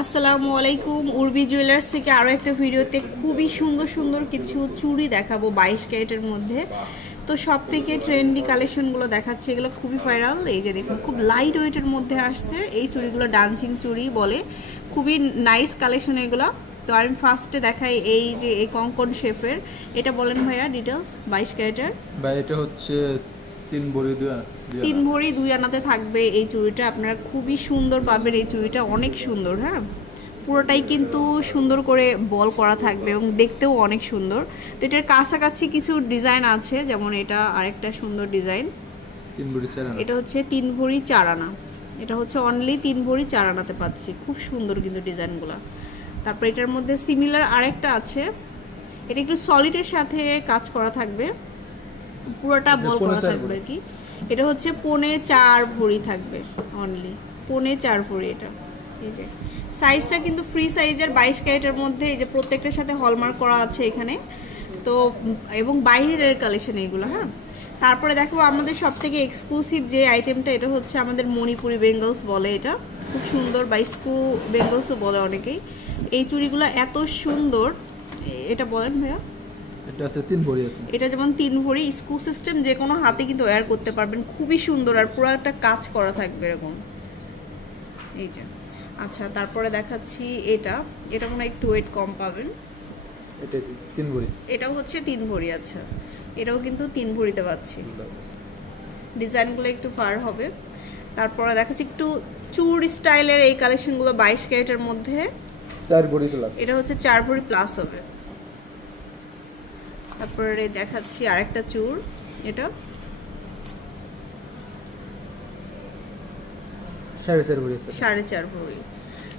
আসসালামু আলাইকুম। উর্বি জুয়েলার্স থেকে আরও একটা ভিডিওতে খুবই সুন্দর সুন্দর কিছু চুড়ি দেখাবো 22 ক্যারেটের মধ্যে। তো সব থেকে ট্রেন্ডি কালেকশনগুলো দেখাচ্ছে, এগুলো খুবই ভাইরাল। এই যে দেখুন, খুব লাইট ওয়েটের মধ্যে আসছে এই চুড়িগুলো, ডান্সিং চুড়ি বলে, খুবই নাইস কালেকশন এগুলো। তো আমি ফার্স্টে দেখাই এই যে এই কঙ্কন শেপের, এটা বলেন ভাইয়া ডিটেলস। 22 ক্যারেটের ভাই এটা হচ্ছে 3 ভরি 2 আনাতে থাকবে এই চুড়িটা। আপনারা খুবই সুন্দর পাবেন এই চুড়িটা, অনেক সুন্দর। হ্যাঁ, পুরোটাই কিন্তু সুন্দর করে বল করা থাকবে এবং দেখতেও অনেক সুন্দর। তো এটার কাছাকাছি কিছু ডিজাইন আছে, যেমন এটা আরেকটা সুন্দর ডিজাইন। 3 ভরি 4 আনা, এটা হচ্ছে 3 ভরি 4 আনা। এটা হচ্ছে অনলি 3 ভরি 4 আনাতে পাচ্ছি। খুব সুন্দর কিন্তু ডিজাইনগুলো। তারপর এটার মধ্যে সিমিলার আরেকটা আছে, এটা একটু সলিডের সাথে কাজ করা থাকবে, পুরোটা বল করা থাকবে কি। এটা হচ্ছে 4.5 ভরি থাকবে, অনলি 4.5 ভরি। এটা এই যে সাইজটা কিন্তু ফ্রি সাইজের 22 ক্যারেটের মধ্যে, এই যে প্রত্যেকটার সাথে হলমার্ক করা আছে এখানে। তো এবং বাইরের কালেকশন এগুলো। হ্যাঁ, তারপরে দেখো আমাদের সব থেকে এক্সক্লুসিভ যে আইটেমটা, এটা হচ্ছে আমাদের মণিপুরি বেঙ্গলস বলে, এটা খুব সুন্দর, বা স্ক্রু বেঙ্গলসও বলে অনেকেই। এই চুড়িগুলো এত সুন্দর। এটা বলেন ভাইয়া। এটা আছে 3 ভরি আছে। এটা যেমন 3 ভরি, স্ক্রু সিস্টেম, যে কোনো হাতে কিন্তু ওয়্যার করতে পারবেন, খুবই সুন্দর। আর পুরো একটা কাজ করা থাকবে এরকম, এই যে। আচ্ছা, তারপরে দেখাচ্ছি এটা মনে হয় একটু ওয়েট কম পাবেন। এটা 3 ভরি, এটাও হচ্ছে 3 ভরি। আচ্ছা, এটাও কিন্তু 3 ভরিতে পাচ্ছি। ডিজাইনগুলো একটু ফার হবে। তারপরে দেখাচ্ছি একটু চুর স্টাইলের এই কালেকশনগুলো 22 ক্যারেটের মধ্যে 4 ভরি প্লাস। এটা হচ্ছে 4 ভরি প্লাস হবে। তারপরে দেখাচ্ছি আরেকটা চুর, এটা 4.5 ভরি আছে। 4.5 ভরি।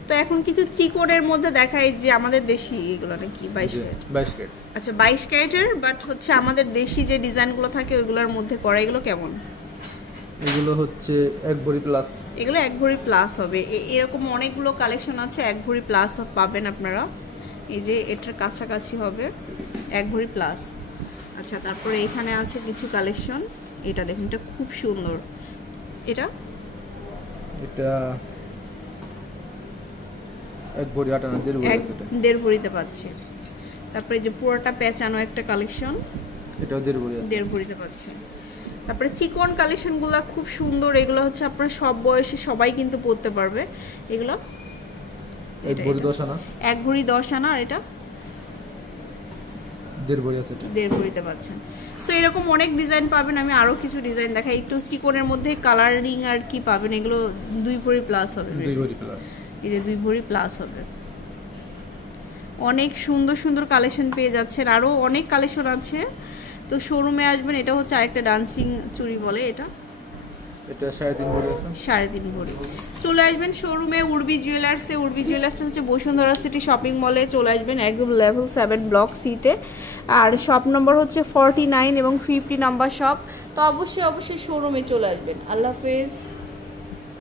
তো এখন কিছু চিকনের মধ্যে দেখাই, যে আমাদের দেশি এগুলো নাকি 22 ক্যারেট। 22 ক্যারেট। আচ্ছা, 22 ক্যারেটের, বাট হচ্ছে আমাদের দেশি যে ডিজাইনগুলো থাকে ওইগুলোর মধ্যে করা। এগুলো কেমন? এগুলো হচ্ছে 1 ভরি প্লাস। এগুলো 1 ভরি প্লাস হবে। এরকম অনেকগুলো কালেকশন আছে 1 ভরি প্লাস পাবেন আপনারা। এই যে এটার কাছাকাছি হবে 1 ভরি প্লাস। আচ্ছা, তারপরে এখানে আছে কিছু কালেকশন। এটা দেখুন, এটা খুব সুন্দর। এটা 1 ভরি 8 আনা, 1.5 ভরি আছে। এটা 1.5 ভরিতে পাচ্ছি। তারপরে যে পুরোটা পেঁচানো একটা কালেকশন, এটাও 1.5 ভরি আছে। 1.5 ভরিতে পাচ্ছি। তারপরে চিকন কালেকশনগুলো খুব সুন্দর। এগুলো হচ্ছে আপনারা সব বয়সী সবাই কিন্তু পরতে পারবে এগুলো। 1 ভরি 10 আনা, 1 ভরি 10 আনা। আর এটা 1.5 ভরি আছে। 1.5 ভরিতে পাচ্ছেন। সো এরকম অনেক ডিজাইন পাবেন। আমি আরও কিছু ডিজাইন দেখাই। একটু চিকনের মধ্যে কালারিং আর কি পাবেন, এগুলো 2 ভরি প্লাস হবে। 2 ভরি প্লাস, এই যে 2 ভরি প্লাস হবে। অনেক সুন্দর সুন্দর কালেকশন পেয়ে যাচ্ছেন, আরও অনেক কালেকশন আছে। তো শোরুমে আসবেন। এটা হচ্ছে আরেকটা ডান্সিং চুড়ি বলে, এটা 3.5 ভরি আছে। 3.5 ভরি। চলে আসবেন শোরুমে উর্বি জুয়েলার্সে। উর্বি জুয়েলার্সটা হচ্ছে বসুন্ধরা সিটি শপিং মলে। চলে আসবেন একদম লেভেল 7 ব্লক সিতে। আর শপ নম্বর হচ্ছে 49 এবং 50 নাম্বার শপ। তো অবশ্যই শোরুমে চলে আসবেন। আল্লাহ হাফেজ।